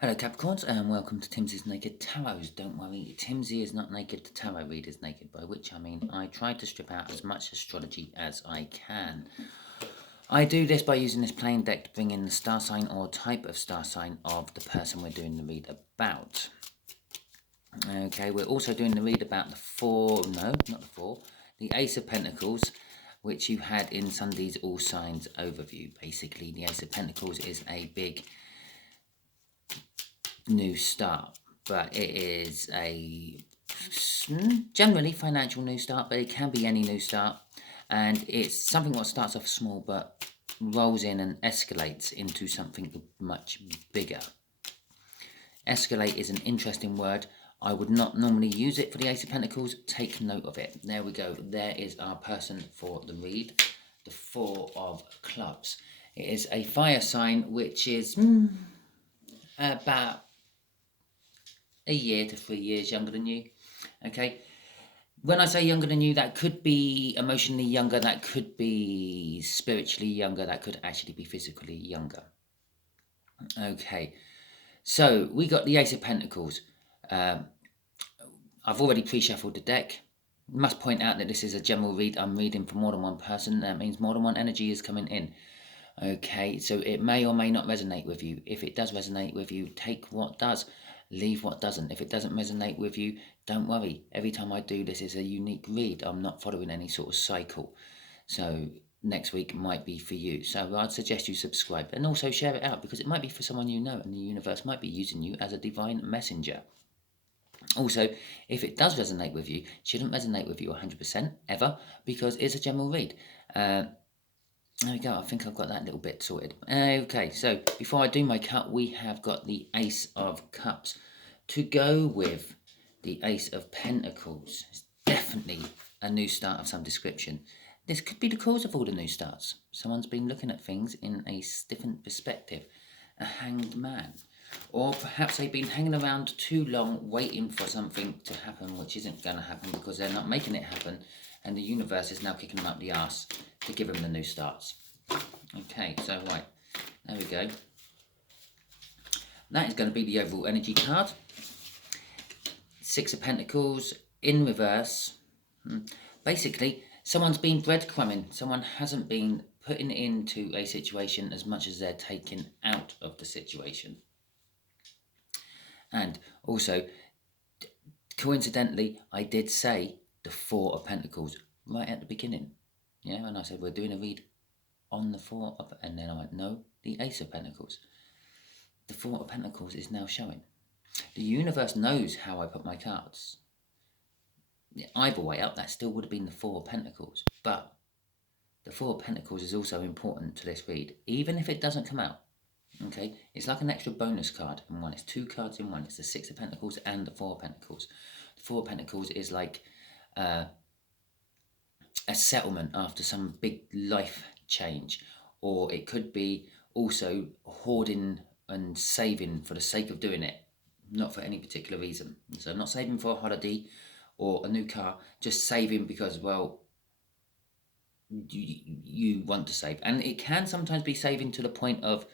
Hello Capricorns and welcome to Timsy's Naked Tarot. Don't worry, Timsy is not naked, the tarot reader's naked, by which I mean I try to strip out as much astrology as I can. I do this by using this plain deck to bring in the star sign or type of star sign of the person we're doing the read about. Okay, we're also doing the read about the Ace of Pentacles, which you had in Sunday's All Signs overview. Basically, the Ace of Pentacles is a big new start, but it is a generally financial new start, but it can be any new start, and it's something what starts off small but rolls in and escalates into something much bigger. Escalate is an interesting word. I would not normally use it for the Ace of Pentacles. Take note of it. There we go. There is our person for the read, the Four of Clubs. It is a fire sign, which is about a year to 3 years younger than you. Okay, when I say younger than you, that could be emotionally younger, that could be spiritually younger, that could actually be physically younger. Okay, so we got the Ace of Pentacles. I've already pre-shuffled the deck. Must point out that this is a general read. I'm reading for more than one person. That means more than one energy is coming in. Okay, so it may or may not resonate with you. If it does resonate with you, take what does, leave what doesn't. If it doesn't resonate with you, don't worry. Every time I do this is a unique read. I'm not following any sort of cycle. So next week might be for you. So I'd suggest you subscribe and also share it out, because it might be for someone you know and the universe might be using you as a divine messenger. Also, if it does resonate with you, it shouldn't resonate with you 100% ever, because it's a general read. There we go, I think I've got that little bit sorted. Okay, so before I do my cut, we have got the Ace of Cups to go with the Ace of Pentacles. It's definitely a new start of some description. This could be the cause of all the new starts. Someone's been looking at things in a different perspective. A hanged man. Or perhaps they've been hanging around too long waiting for something to happen which isn't going to happen because they're not making it happen, and the universe is now kicking them up the arse to give them the new starts. Okay, so right, there we go. That is going to be the overall energy card. Six of Pentacles in reverse. Basically, someone's been breadcrumbing. Someone hasn't been putting into a situation as much as they're taking out of the situation. And also, coincidentally, I did say the Four of Pentacles right at the beginning. Yeah, and I said we're doing a read on the Four of, and then I went, no, the Ace of Pentacles. The Four of Pentacles is now showing. The universe knows how I put my cards. Either way up, that still would have been the Four of Pentacles. But the Four of Pentacles is also important to this read, even if it doesn't come out. Okay, it's like an extra bonus card in one. It's two cards in one. It's the Six of Pentacles and the Four of Pentacles. The Four of Pentacles is like a settlement after some big life change, or it could be also hoarding and saving for the sake of doing it, not for any particular reason. So not saving for a holiday or a new car, just saving because, well, you want to save. And it can sometimes be saving to the point of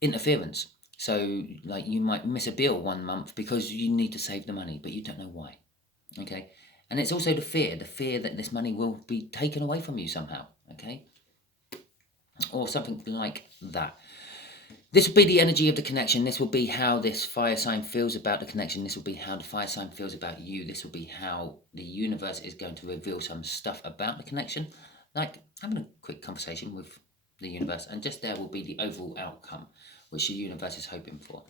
interference. So like you might miss a bill 1 month because you need to save the money, but you don't know why. Okay, and it's also the fear that this money will be taken away from you somehow. Okay, or something like that. This will be the energy of the connection. This will be how this fire sign feels about the connection. This will be how the fire sign feels about you. This will be how the universe is going to reveal some stuff about the connection, like having a quick conversation with the universe, and just there will be the overall outcome which the universe is hoping for.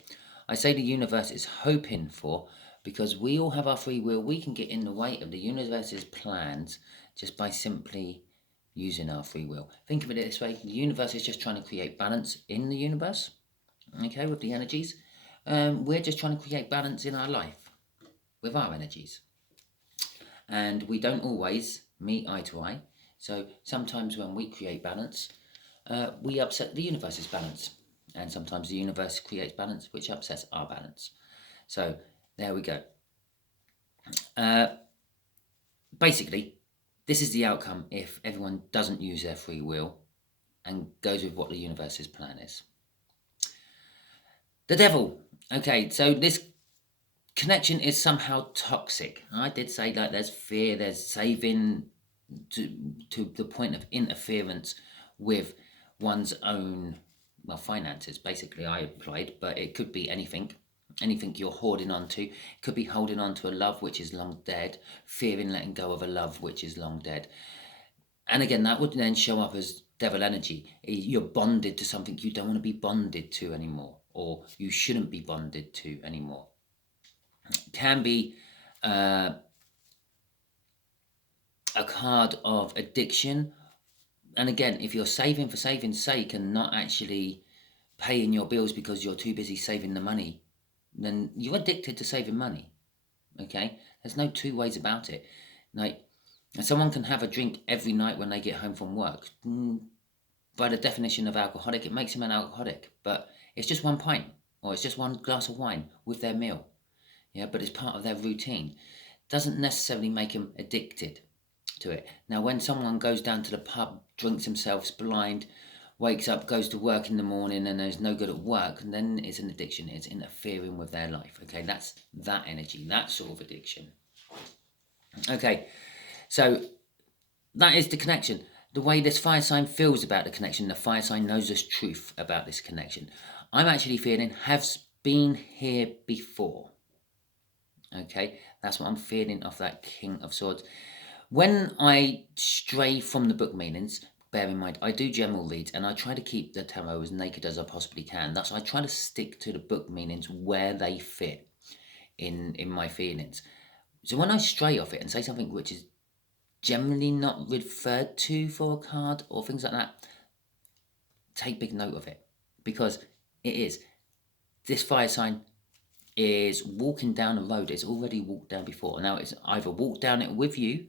I say the universe is hoping for because we all have our free will. We can get in the way of the universe's plans just by simply using our free will. Think of it this way: the universe is just trying to create balance in the universe, okay, with the energies. We're just trying to create balance in our life with our energies, and we don't always meet eye to eye. So sometimes when we create balance, we upset the universe's balance, and sometimes the universe creates balance which upsets our balance. So there we go. Basically, this is the outcome if everyone doesn't use their free will and goes with what the universe's plan is. The devil. Okay, so this connection is somehow toxic. I did say that there's fear, there's saving to the point of interference with one's own, well, finances, basically, I implied, but it could be anything you're holding on to. It could be holding on to a love which is long dead, fearing letting go of a love which is long dead. And again, that would then show up as devil energy. You're bonded to something you don't want to be bonded to anymore, or you shouldn't be bonded to anymore. Can be a card of addiction. And again, if you're saving for saving's sake and not actually paying your bills because you're too busy saving the money, then you're addicted to saving money. Okay? There's no two ways about it. Like, someone can have a drink every night when they get home from work. By the definition of alcoholic, it makes them an alcoholic. But it's just one pint, or it's just one glass of wine with their meal. Yeah, but it's part of their routine. Doesn't necessarily make them addicted to it. Now, when someone goes down to the pub, drinks themselves blind, wakes up, goes to work in the morning, and is no good at work, and then it's an addiction. It's interfering with their life. Okay, that's that energy, that sort of addiction. Okay, so that is the connection. The way this fire sign feels about the connection, the fire sign knows this truth about this connection. I'm actually feeling has been here before. Okay, that's what I'm feeling off that King of Swords. When I stray from the book meanings, bear in mind, I do general reads and I try to keep the tarot as naked as I possibly can. That's why I try to stick to the book meanings where they fit in my feelings. So when I stray off it and say something which is generally not referred to for a card or things like that, take big note of it, because it is. This fire sign is walking down a road it's already walked down before. Now it's either walked down it with you,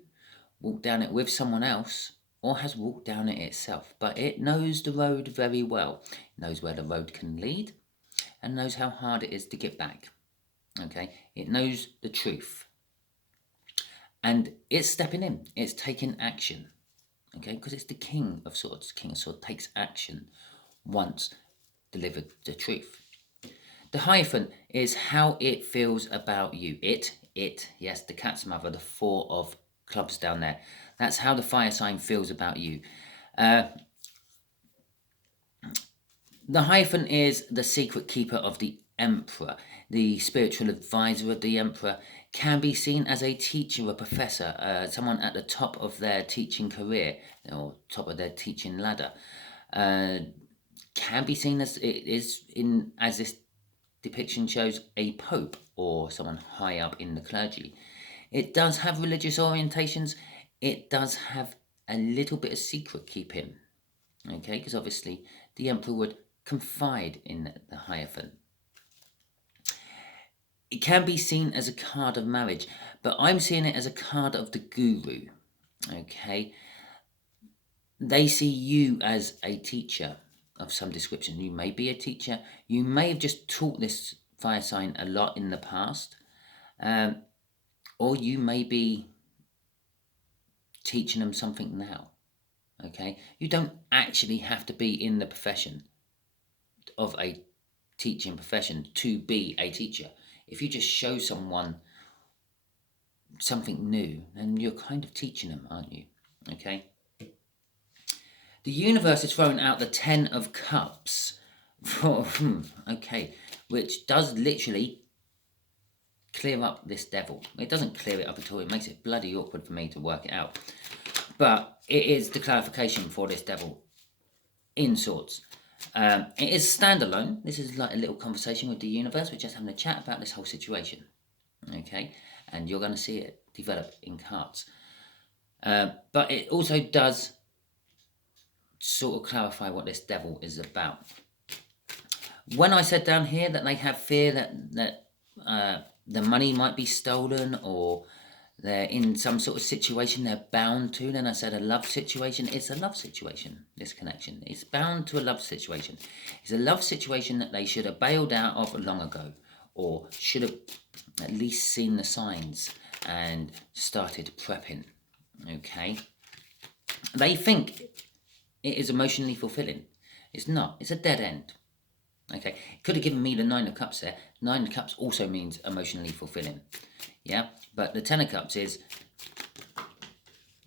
walked down it with someone else, or has walked down it itself. But it knows the road very well. It knows where the road can lead and knows how hard it is to get back. Okay, it knows the truth. And it's stepping in, it's taking action. Okay, because it's the King of Swords. King of Swords takes action once delivered the truth. The Hierophant is how it feels about you. It, yes, the cat's mother, the 4 of clubs down there. That's how the fire sign feels about you. The Hierophant is the secret keeper of the Emperor. The spiritual advisor of the Emperor can be seen as a teacher, a professor, someone at the top of their teaching career or top of their teaching ladder. Can be seen as as this depiction shows, a pope or someone high up in the clergy. It does have religious orientations. It does have a little bit of secret keeping. Okay, because obviously the Emperor would confide in the Hierophant. It can be seen as a card of marriage, but I'm seeing it as a card of the Guru. Okay, they see you as a teacher of some description. You may be a teacher. You may have just taught this fire sign a lot in the past, or you may be teaching them something now. Okay, you don't actually have to be in the profession of a teaching profession to be a teacher. If you just show someone something new, then you're kind of teaching them, aren't you? Okay. The universe is throwing out the 10 of Cups, okay, which does literally clear up this devil. It doesn't clear it up at all. It makes it bloody awkward for me to work it out. But it is the clarification for this devil in Swords. It is standalone. This is like a little conversation with the universe. We're just having a chat about this whole situation. Okay, and you're going to see it develop in cards. But it also does sort of clarify what this devil is about. When I said down here that they have fear that the money might be stolen, or they're in some sort of situation they're bound to, then I said a love situation. It's a love situation, this connection. It's bound to a love situation. It's a love situation that they should have bailed out of long ago, or should have at least seen the signs and started prepping. Okay? They think it is emotionally fulfilling. It's not. It's a dead end. Okay, it could have given me the Nine of Cups there. Nine of Cups also means emotionally fulfilling. Yeah, but the Ten of Cups is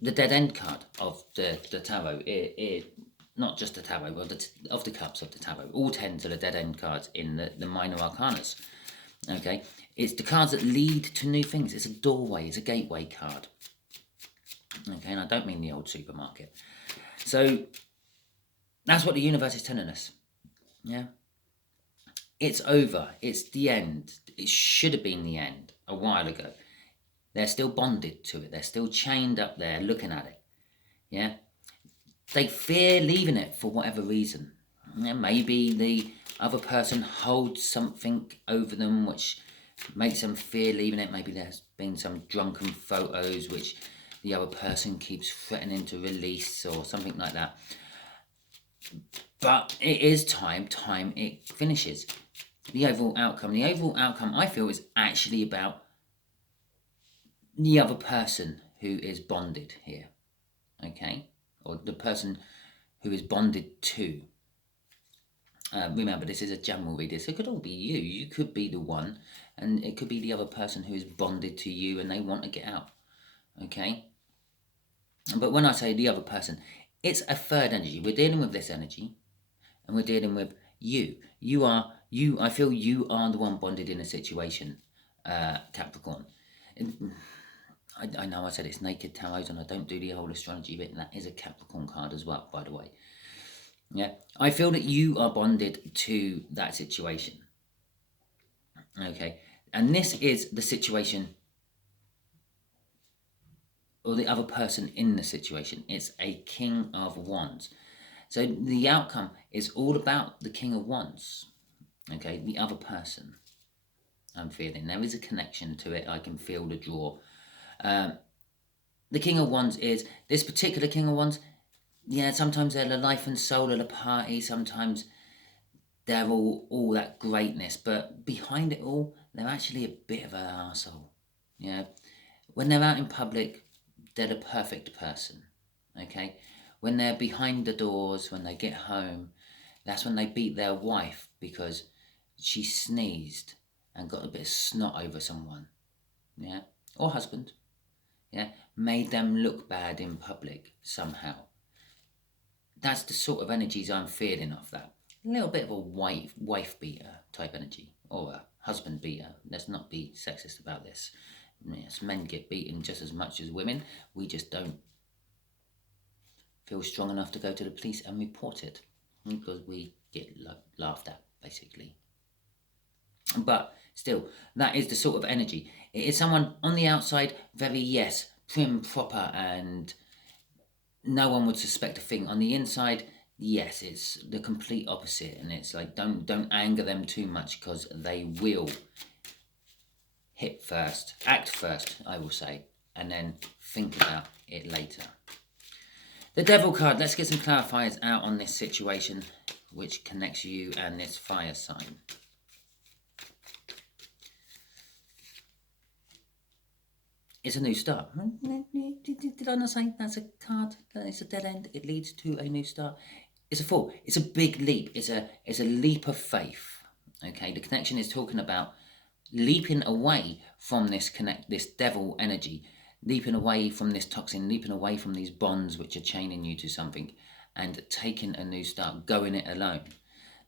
the dead end card of the tarot. Not just the tarot, but of the cups of the tarot. All tens are the dead end cards in the minor arcanas. Okay, it's the cards that lead to new things. It's a doorway, it's a gateway card. Okay, and I don't mean the old supermarket. So that's what the universe is telling us. Yeah, it's over. It's the end. It should have been the end a while ago. They're still bonded to it. They're still chained up there looking at it. Yeah, they fear leaving it for whatever reason. Yeah, maybe the other person holds something over them which makes them fear leaving it. Maybe there's been some drunken photos which the other person keeps threatening to release or something like that. But it is time it finishes. The overall outcome I feel is actually about the other person who is bonded here. Okay? Or the person who is bonded to. Remember, this is a general read. So it could all be you. You could be the one, and it could be the other person who is bonded to you and they want to get out. Okay? But when I say the other person, it's a third energy. We're dealing with this energy, and we're dealing with you. I feel you are the one bonded in a situation, Capricorn. I know I said it's Naked Tarot, and I don't do the whole astrology bit, and that is a Capricorn card as well, by the way. Yeah, I feel that you are bonded to that situation. Okay, and this is the situation, or the other person in the situation. It's a King of Wands. So the outcome is all about the King of Wands. Okay, the other person. I'm feeling there is a connection to it. I can feel the draw. The King of Wands is this particular King of Wands. Yeah, sometimes they're the life and soul of the party. Sometimes they're all that greatness, but behind it all, they're actually a bit of an arsehole. Yeah, when they're out in public, they're the perfect person. Okay, when they're behind the doors, when they get home, that's when they beat their wife because she sneezed and got a bit of snot over someone. Yeah, or husband. Yeah, made them look bad in public somehow. That's the sort of energies I'm feeling off that. A little bit of a wife beater type energy, or a husband beater. Let's not be sexist about this. Yes, men get beaten just as much as women. We just don't feel strong enough to go to the police and report it because we get laughed at, basically. But still, that is the sort of energy. It is someone on the outside, very, yes, prim, proper, and no one would suspect a thing. On the inside, yes, it's the complete opposite, and it's like don't anger them too much because they will hit first, act first, I will say, and then think about it later. The Devil card, let's get some clarifiers out on this situation which connects you and this fire sign. It's a new start. Did I not say that's a card? It's a dead end. It leads to a new start. It's a fall. It's a big leap. It's a leap of faith. Okay, the connection is talking about leaping away from this devil energy, leaping away from this toxin, leaping away from these bonds which are chaining you to something, and taking a new start, going it alone.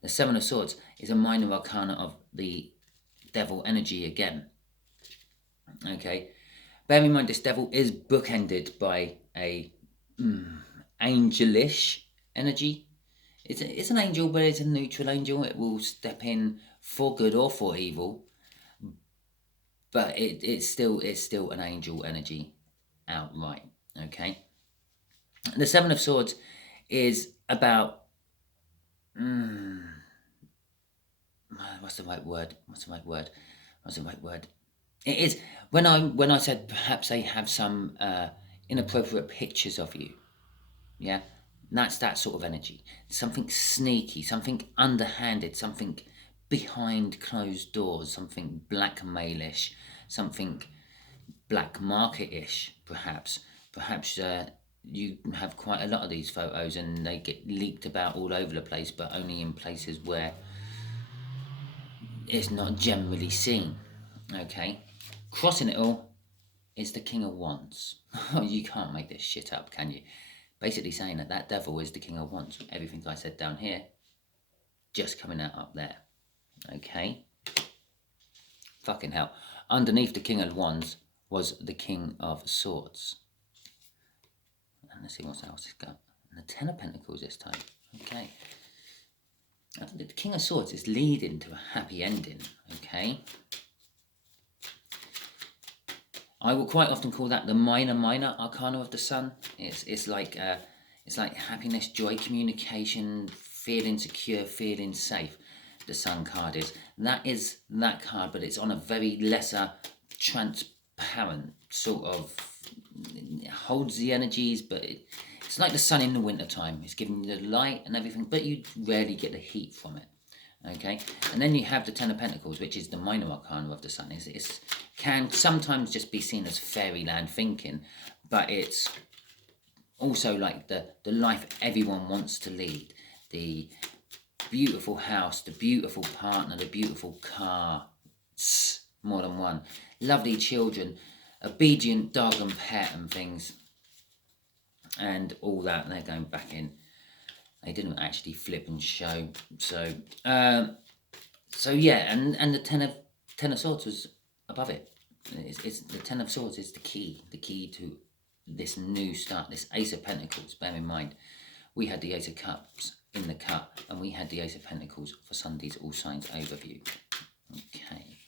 The Seven of Swords is a minor arcana of the devil energy again. Okay. Bear in mind, this devil is bookended by a angelish energy. It's an angel, but it's a neutral angel. It will step in for good or for evil. But it's still an angel energy outright. Okay. The Seven of Swords is about what's the right word? It is when I said perhaps they have some inappropriate pictures of you. Yeah, that's that sort of energy. Something sneaky, something underhanded, something behind closed doors, something blackmailish, something black market-ish, perhaps. Perhaps you have quite a lot of these photos and they get leaked about all over the place, but only in places where it's not generally seen. Okay, crossing it all is the King of Wands. You can't make this shit up, can you? Basically saying that that devil is the King of Wands. Everything I said down here, just coming out up there. Okay? Fucking hell. Underneath the King of Wands was the King of Swords. And let's see what else it's got. And the Ten of Pentacles this time. Okay. The King of Swords is leading to a happy ending. Okay? I will quite often call that the minor arcana of the sun. It's like happiness, joy, communication, feeling secure, feeling safe. The sun card is. That is that card, but it's on a very lesser, transparent sort of. It holds the energies, but it's like the sun in the winter time. It's giving you the light and everything, but you rarely get the heat from it. Okay, and then you have the Ten of Pentacles, which is the minor arcana of the sun. It can sometimes just be seen as fairyland thinking, but it's also like the life everyone wants to lead. The beautiful house, the beautiful partner, the beautiful car, more than one, lovely children, obedient dog and pet and things, and all that. And they're going back in. They didn't actually flip and show. So yeah, and the Ten of Swords was above it. It's the Ten of Swords is the key to this new start, this Ace of Pentacles. Bear in mind, we had the Ace of Cups in the cut, and we had the Ace of Pentacles for Sunday's All Signs overview. Okay.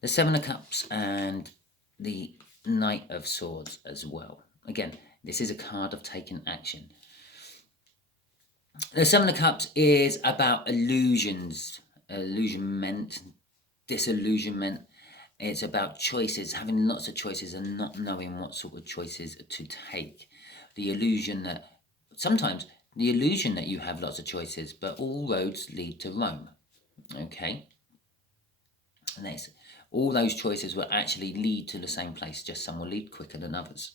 The Seven of Cups and the Knight of Swords as well. Again, this is a card of taking action. The Seven of Cups is about illusions, illusionment, disillusionment. It's about choices, having lots of choices and not knowing what sort of choices to take. The illusion that you have lots of choices, but all roads lead to Rome. Okay? And all those choices will actually lead to the same place, just some will lead quicker than others.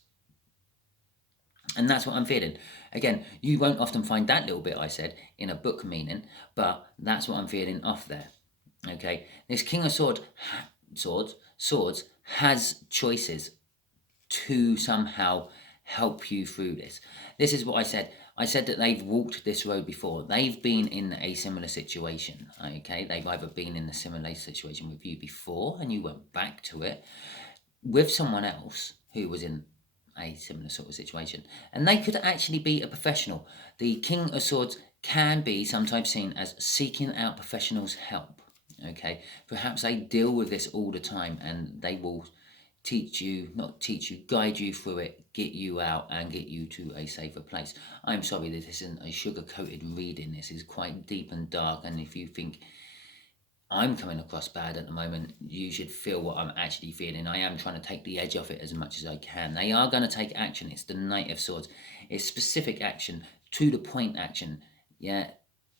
And that's what I'm feeling. Again, you won't often find that little bit I said in a book meaning, but that's what I'm feeling off there. Okay? This King of Swords has choices to somehow help you through this. This is what I said. I said that they've walked this road before. They've been in a similar situation. Okay? They've either been in a similar situation with you before and you went back to it with someone else who was in a similar sort of situation, and they could actually be a professional. The King of Swords can be sometimes seen as seeking out professionals' help. Okay, perhaps they deal with this all the time, and they will guide you through it, get you out, and get you to a safer place. I'm sorry that this isn't a sugar-coated reading. This is quite deep and dark, and if you think I'm coming across bad at the moment, you should feel what I'm actually feeling. I am trying to take the edge off it as much as I can. They are going to take action. It's the Knight of Swords. It's specific action, to the point action. Yeah,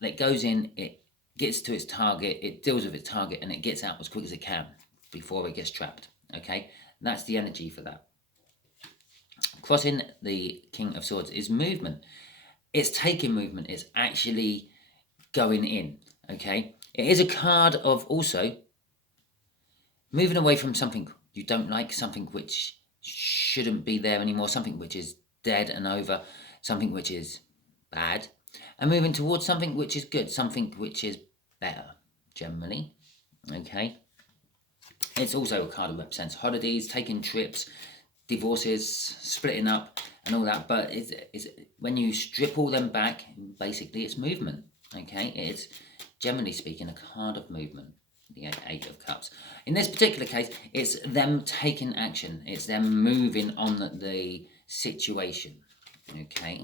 that goes in, it gets to its target, it deals with its target, and it gets out as quick as it can before it gets trapped. Okay, that's the energy for that. Crossing the King of Swords is movement. It's taking movement. It's actually going in. Okay. It is a card of also moving away from something you don't like, something which shouldn't be there anymore, something which is dead and over, something which is bad, and moving towards something which is good, something which is better, generally. Okay. It's also a card that represents holidays, taking trips, divorces, splitting up, and all that. But it's when you strip all them back, basically it's movement. Okay. It's generally speaking a card of movement, the Eight of Cups. In this particular case, it's them taking action. It's them moving on the situation, okay?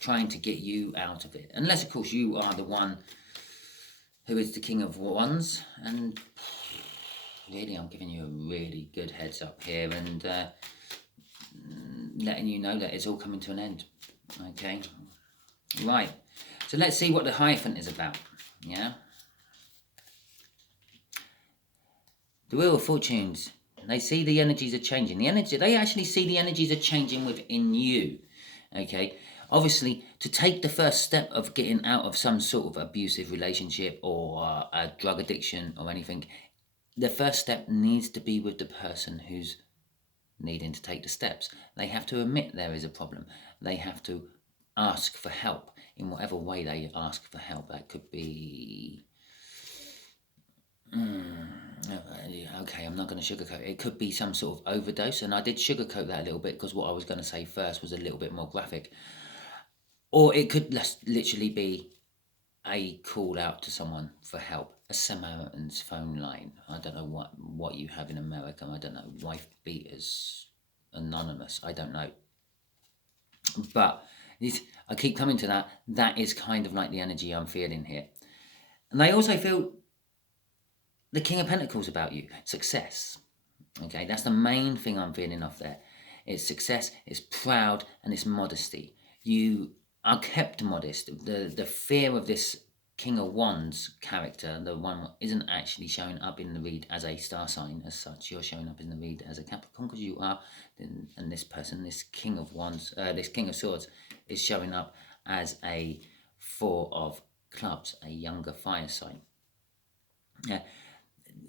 Trying to get you out of it. Unless, of course, you are the one who is the King of Wands. And really, I'm giving you a really good heads up here and letting you know that it's all coming to an end, okay? Right, so let's see what the Hierophant is about. Yeah. The Wheel of Fortunes. They see the energies are changing. They actually see the energies are changing within you. Okay. Obviously, to take the first step of getting out of some sort of abusive relationship or a drug addiction or anything, the first step needs to be with the person who's needing to take the steps. They have to admit there is a problem. They have to ask for help in whatever way they ask for help. That could be... okay, I'm not going to sugarcoat it. It could be some sort of overdose, and I did sugarcoat that a little bit because what I was going to say first was a little bit more graphic. Or it could literally be a call out to someone for help, a Samaritan's phone line. I don't know what you have in America. I don't know, wife beaters anonymous. I don't know. But I keep coming to that. That is kind of like the energy I'm feeling here. And I also feel the King of Pentacles about you, success. Okay, that's the main thing I'm feeling off there. It's success, it's proud, and it's modesty. You are kept modest. The fear of this King of Wands character, the one isn't actually showing up in the read as a star sign as such. You're showing up in the read as a Capricorn because you are, and this person, this King of Wands, this King of Swords, is showing up as a Four of Clubs, a younger fire sign. Yeah,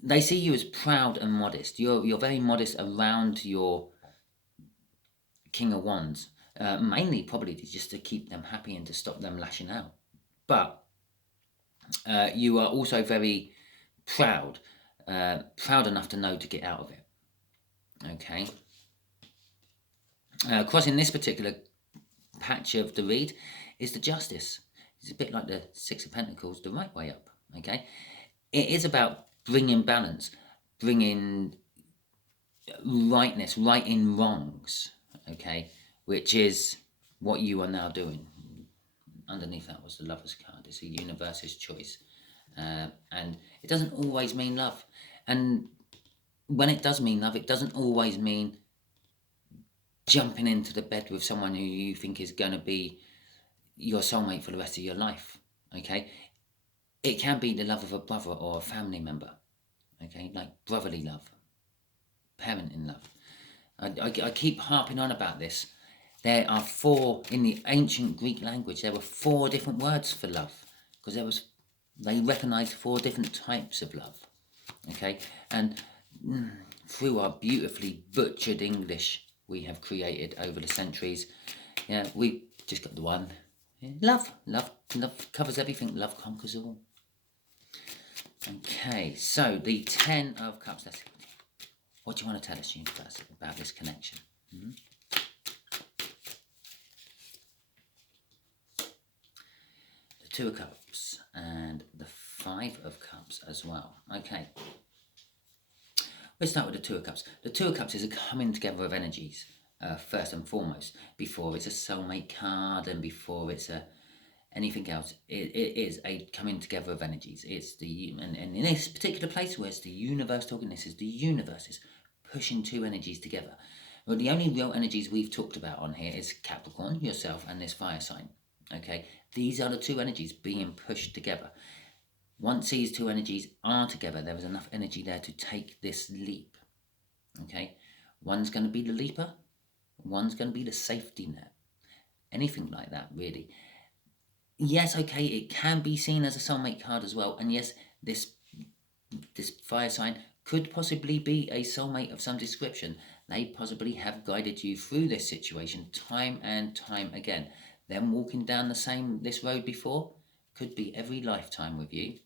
they see you as proud and modest. You're very modest around your King of Wands, mainly probably just to keep them happy and to stop them lashing out. But you are also very proud, proud enough to know to get out of it. Okay. Crossing this particular patch of the read is the Justice. It's a bit like the Six of Pentacles, the right way up. Okay. It is about bringing balance, bringing rightness, righting wrongs. Okay, which is what you are now doing. Underneath that was the Lover's card. It's a universe's choice. And it doesn't always mean love. And when it does mean love, it doesn't always mean jumping into the bed with someone who you think is going to be your soulmate for the rest of your life. Okay? It can be the love of a brother or a family member. Okay? Like brotherly love. Parenting love. I keep harping on about this. There are four, in the ancient Greek language, there were 4 different words for love. Because they recognized 4 different types of love. Okay? And through our beautifully butchered English we have created over the centuries, yeah, we just got the one. Yeah, love covers everything. Love conquers all. Okay, so the 10 of Cups. What do you want to tell us, universe, about this connection? Mm-hmm. The 2 of Cups and the 5 of Cups as well. Okay. Let's start with the 2 of Cups. The 2 of Cups is a coming together of energies, first and foremost, before it's a soulmate card and before it's anything else. It is a coming together of energies. It's and in this particular place where it's the universe talking, this is the universe is pushing 2 energies together. Well, the only real energies we've talked about on here is Capricorn, yourself, and this fire sign. Okay, these are the 2 energies being pushed together. Once these 2 energies are together, there is enough energy there to take this leap. Okay, one's going to be the leaper, one's going to be the safety net. Anything like that, really. Yes, okay, it can be seen as a soulmate card as well. And yes, this fire sign could possibly be a soulmate of some description. They possibly have guided you through this situation time and time again. Them walking down this road before could be every lifetime with you.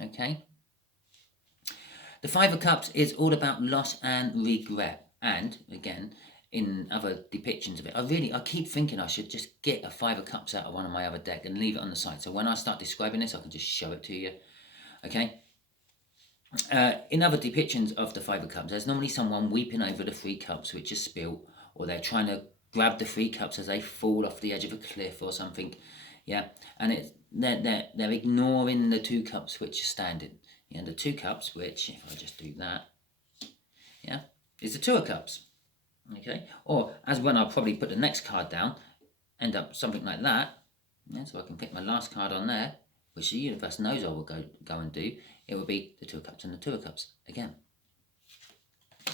Okay. The 5 of Cups is all about loss and regret. And again, in other depictions of it, I keep thinking I should just get a 5 of Cups out of one of my other deck and leave it on the side. So when I start describing this, I can just show it to you. Okay. In other depictions of the 5 of Cups, there's normally someone weeping over the 3 cups which is spilt, or they're trying to grab the 3 cups as they fall off the edge of a cliff or something. Yeah, and they're ignoring the 2 cups which are standing. Yeah, the 2 cups, which, if I just do that, yeah, is the 2 of Cups. Okay, or as when I'll probably put the next card down, end up something like that. Yeah, so I can pick my last card on there, which the universe knows I will go and do. It will be the 2 of Cups and the 2 of Cups again.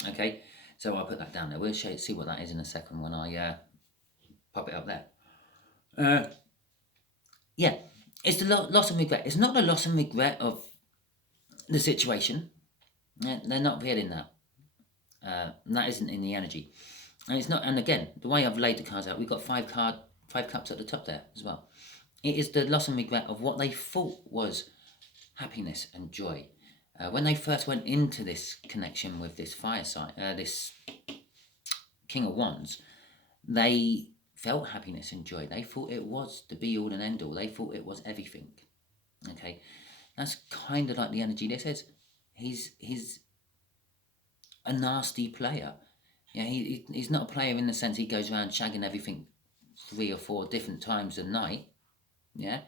Okay, so I'll put that down there. We'll see what that is in a second when I pop it up there. Yeah, it's the loss and regret. It's not the loss and regret of the situation. They're not feeling that. That isn't in the energy. And it's not. And again, the way I've laid the cards out, we've got five cups at the top there as well. It is the loss and regret of what they thought was happiness and joy. When they first went into this connection with this fire sign, this King of Wands, they felt happiness and joy. They thought it was the be all and end all. They thought it was everything. Okay, that's kind of like the energy this is. He's a nasty player. Yeah, he's not a player in the sense he goes around shagging everything 3 or 4 different times a night. Yeah,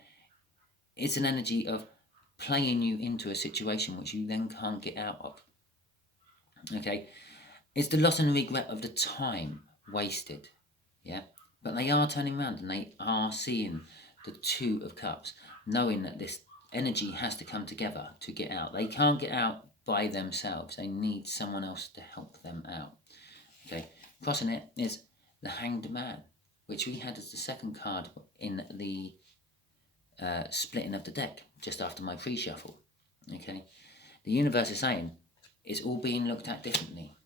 it's an energy of playing you into a situation which you then can't get out of. Okay, it's the loss and regret of the time wasted. Yeah, but they are turning around and they are seeing the 2 of Cups, knowing that this energy has to come together to get out. They can't get out by themselves. They need someone else to help them out. Okay, crossing it is the Hanged Man, which we had as the second card in the splitting of the deck just after my pre-shuffle. Okay, the universe is saying it's all being looked at differently.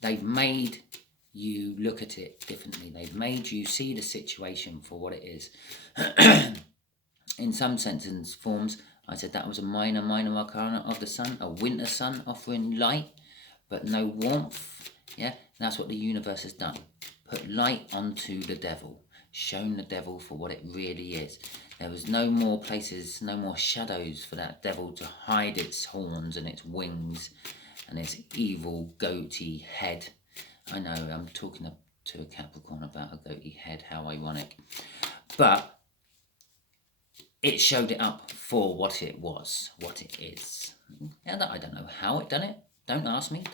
They've made you look at it differently. They've made you see the situation for what it is. In some sentence forms, I said that was a minor arcana of the sun, a winter sun offering light, but no warmth. Yeah, that's what the universe has done. Put light onto the devil, shown the devil for what it really is. There was no more places, no more shadows for that devil to hide its horns and its wings and its evil goatee head. I know, I'm talking to a Capricorn about a goatee head, how ironic. But it showed it up for what it was, what it is. And I don't know how it done it. Don't ask me.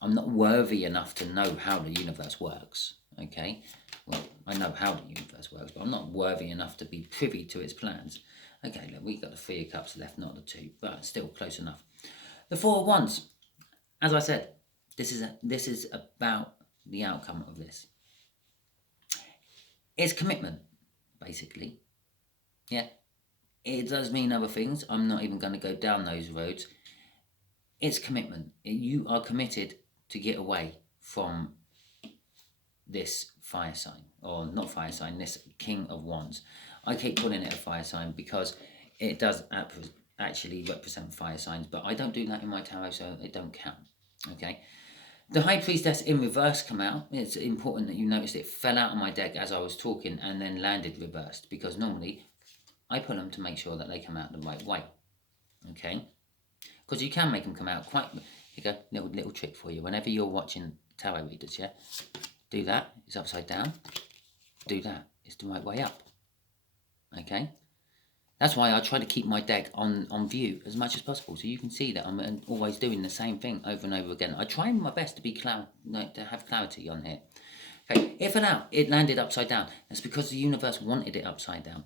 I'm not worthy enough to know how the universe works. Okay? Well, I know how the universe works, but I'm not worthy enough to be privy to its plans. Okay, look, we've got the 3 of Cups left, not the 2, but still close enough. The 4 of Wands. As I said, this is about the outcome of this. It's commitment, basically. Yeah, it does mean other things. I'm not even going to go down those roads. It's commitment. You are committed to get away from this fire sign, or not fire sign, this King of Wands. I keep calling it a fire sign because it does actually represent fire signs, but I don't do that in my tarot, so it don't count. Okay. The High Priestess in reverse come out. It's important that you notice it fell out of my deck as I was talking and then landed reversed, because normally I pull them to make sure that they come out the right way. Okay? Because you can make them come out quite... Here you go, little trick for you. Whenever you're watching tarot readers, yeah? Do that, it's upside down. Do that, it's the right way up. Okay? That's why I try to keep my deck on view as much as possible, so you can see that I'm always doing the same thing over and over again. I try my best to be to have clarity on here. Okay, it fell out. It landed upside down. That's because the universe wanted it upside down.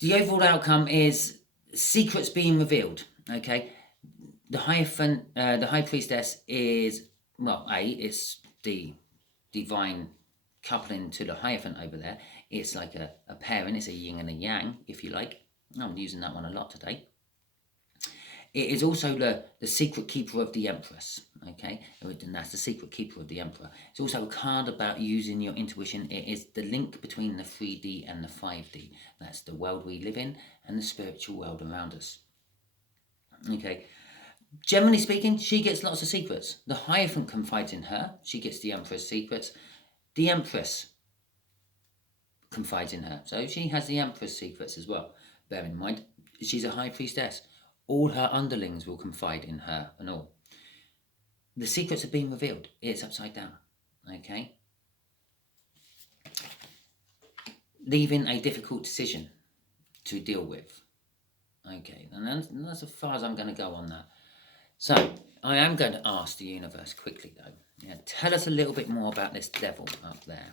The overall outcome is secrets being revealed. Okay, the High Priestess is, well, it's the divine coupling to the Hierophant over there. It's like a pairing. It's a yin and a yang, if you like. I'm using that one a lot today. It is also the secret keeper of the Empress, okay? And that's the secret keeper of the Emperor. It's also a card about using your intuition. It is the link between the 3D and the 5D. That's the world we live in and the spiritual world around us. Okay. Generally speaking, she gets lots of secrets. The Hierophant confides in her. She gets the Emperor's secrets. The Empress confides in her. So she has the Emperor's secrets as well. Bear in mind, she's a High Priestess. All her underlings will confide in her and all. The secrets are being revealed. It's upside down. Okay? Leaving a difficult decision to deal with. Okay, and that's as far as I'm going to go on that. So, I am going to ask the universe quickly though. Yeah, tell us a little bit more about this devil up there.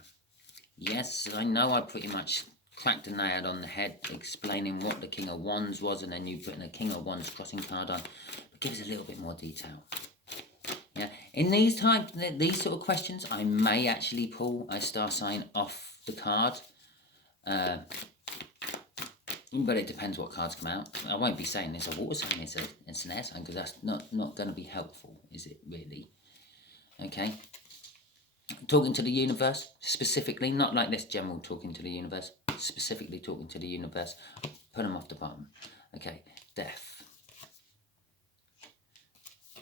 Yes, I know I pretty much cracked a nail on the head explaining what the King of Wands was, and then you put in a King of Wands crossing card on. But give us a little bit more detail. Yeah, in these sort of questions, I may actually pull a star sign off the card. But it depends what cards come out. I won't be saying it's a water sign, it's an air sign, because that's not going to be helpful, is it really? Okay. Talking to the universe, specifically, not like this general talking to the universe, specifically talking to the universe. Put them off the bottom. Okay, death.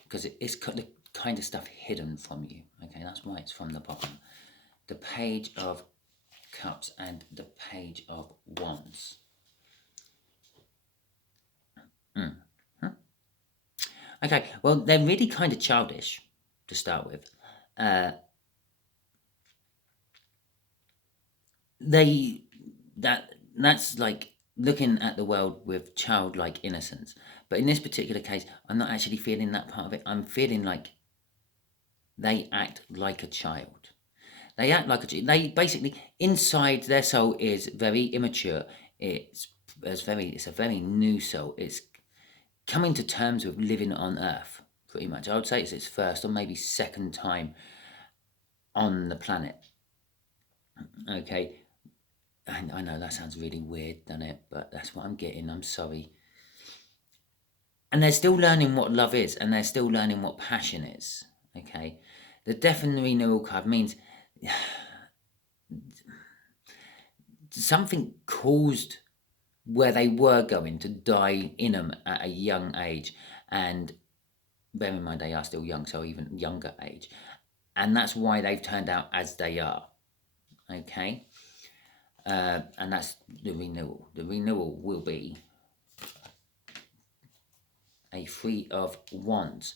Because it's the kind of stuff hidden from you. Okay, that's why it's from the bottom. The Page of Cups and the Page of Wands. Okay, well, they're really kind of childish to start with. That's like looking at the world with childlike innocence. But in this particular case, I'm not actually feeling that part of it. I'm feeling like they act like a child. They act like a child. They basically, inside their soul is very immature. It's a very new soul. It's coming to terms with living on Earth, pretty much. I would say it's its first or maybe second time on the planet. Okay. I know that sounds really weird, doesn't it? But that's what I'm getting. I'm sorry. And they're still learning what love is, and they're still learning what passion is. Okay. The Death and the Renewal card means something caused where they were going to die in them at a young age, and bear in mind they are still young, so even younger age, and that's why they've turned out as they are. Okay. And that's the renewal. The renewal will be a Three of Wands.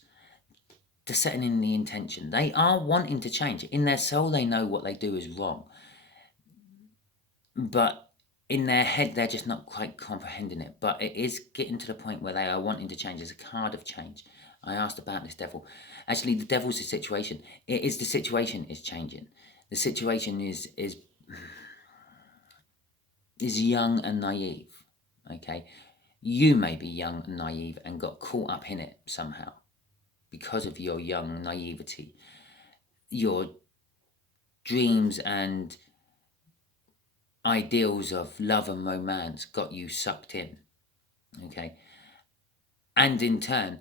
They're setting in the intention. They are wanting to change. In their soul, they know what they do is wrong, but in their head, they're just not quite comprehending it. But it is getting to the point where they are wanting to change. There's a card of change. I asked about this devil. Actually, the devil's the situation. It is the situation is changing. The situation is young and naive. Okay, you may be young and naive and got caught up in it somehow because of your young naivety. Your dreams and ideals of love and romance got you sucked in. Okay, and in turn,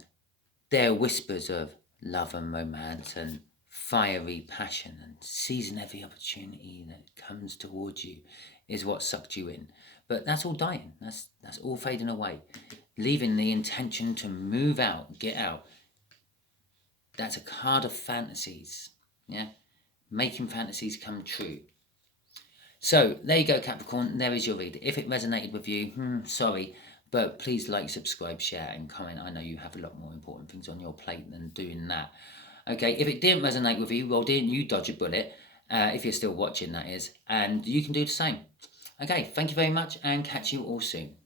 their whispers of love and romance and fiery passion and seizing every opportunity that comes towards you is what sucked you in. But that's all dying. That's all fading away. Leaving the intention to move out, get out. That's a card of fantasies. Yeah? Making fantasies come true. So, there you go, Capricorn. There is your read. If it resonated with you, sorry. But please like, subscribe, share, and comment. I know you have a lot more important things on your plate than doing that. Okay, if it didn't resonate with you, well, didn't you dodge a bullet? If you're still watching, that is. And you can do the same. Okay, thank you very much, and catch you all soon.